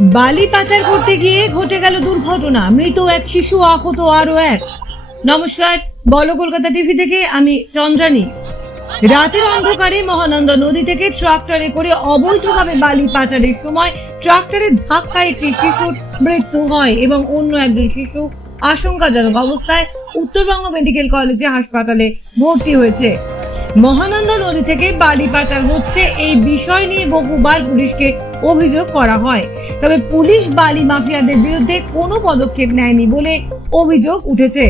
বালি পাচার করতে গিয়ে ঘটে গেল দুর্ঘটনা। মৃত এক শিশু, আহত আরও এক। নমস্কার, বলো কলকাতা টিভি থেকে, আমি চন্দ্রানী। রাতের অন্ধকারে মহানন্দা নদী থেকে ট্রাক্টরে করে অবৈধভাবে বালি পাচারের সময় ট্রাক্টরের ধাক্কায় একটি শিশুর মৃত্যু হয় এবং অন্য একজন শিশু আশঙ্কাজনক অবস্থায় উত্তরবঙ্গ মেডিকেল কলেজে হাসপাতালে ভর্তি হয়েছে। মহানন্দা নদী থেকে বালি পাচার হচ্ছে। এই বিষয় নিয়ে বহুবার পুলিশকে অভিযোগ করা হয়। তবে পুলিশ বালি মাফিয়াদের বিরুদ্ধে কোনো পদক্ষেপ নেয়নি বলে অভিযোগ উঠেছে।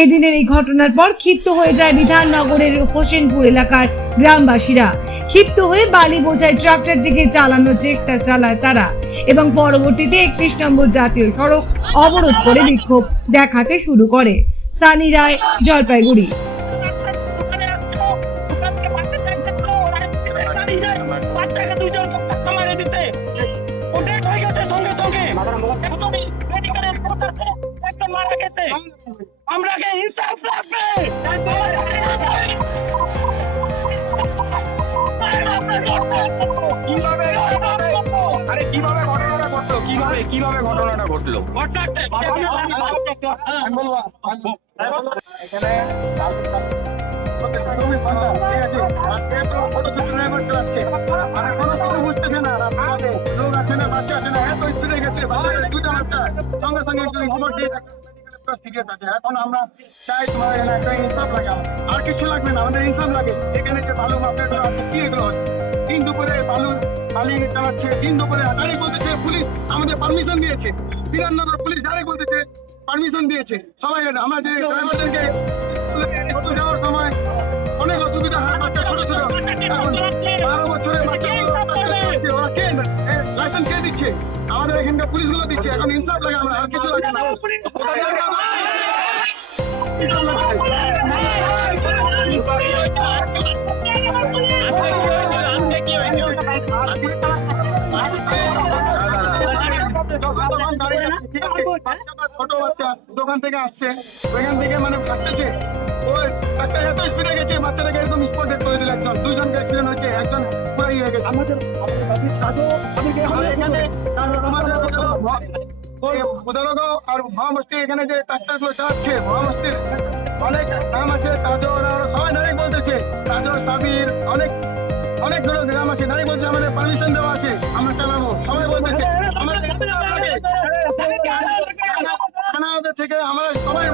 এদিনের এই ঘটনার পর ক্ষিপ্ত হয়ে যায় বিধাননগরের হোসেনপুর এলাকার গ্রামবাসীরা। ক্ষিপ্ত হয়ে বালি বোঝাই ট্রাক্টরটিকে চালানোর চেষ্টা চালায় তারা এবং পরবর্তীতে একত্রিশ নম্বর জাতীয় সড়ক অবরোধ করে বিক্ষোভ দেখাতে শুরু করে। সানি রায়, জলপাইগুড়ি। তুমি মেডিকেলের রিপোর্ট একটা মারা গেছে আমরাকে ইনসাফ লাগবে কীভাবে আরে কীভাবে ঘটনাটা ঘটলো কীভাবে কীভাবে ঘটনাটা ঘটলো এখানে সঙ্গে সঙ্গে একজন খবর দিয়ে। এখন আমরা চাই তোমার একটা ইনসাফ লাগে। আর কিছু লাগবে না, আমাদের ইনসাফ লাগে। এখানে যে বালু মাফিয়াগুলো কি এগুলো দিন দুপুরে বালু বালি চালাচ্ছে দিন দুপুরে ডাইরেক্ট বলতেছে, পুলিশ আমাদের পারমিশন দিয়েছে। বিধাননগর পুলিশ ডাইরেক্ট বলতেছে পারমিশন দিয়েছে। সবাই আমরা যে ড্রাইভারদেরকে যাওয়ার সময় অনেক অসুবিধা হয়, বাচ্চা ছোট ছোট বারো বছরের বাচ্চা লাইসেন্স কে দিচ্ছে? আমাদের এখানকার পুলিশগুলো দিচ্ছে। এখন ইনসাফ লাগে আমরা, আর কিছু লাগে না। ছোট বাচ্চা দোকান থেকে আসছে। ওইখান থেকে মানে ভাবতেছে ওই একটা এত স্পিডে গেছে, বাচ্চাটাকে একদম স্পট করে দিল একজন। দুইজনকে অ্যাক্সিডেন্ট হয়েছে, একজন পুরো ইয়ে হয়ে গেছে। আমাদের এখানে আর এখানে মহামস্তির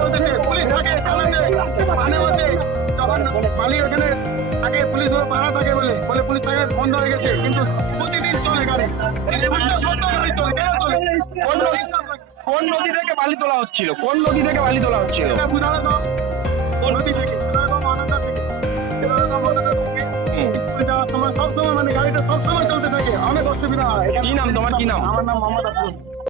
বলতেছে পুলিশ থাকে থানাতে থানে বলছে তখন পালি ওখানে থাকে পুলিশ পাড়া থাকে বলে বলে পুলিশ থাকে বন্ধ হয়ে গেছে। কিন্তু কেন নদী থেকে বালি তোলা হচ্ছিল কোন নদী থেকে বালি তোলা হচ্ছিল সবসময় মানে গাড়িটা সবসময় চলতে থাকে অনেক অসুবিধা হয় কি নাম তোমার? কি নাম? আমার নাম মোহাম্মদ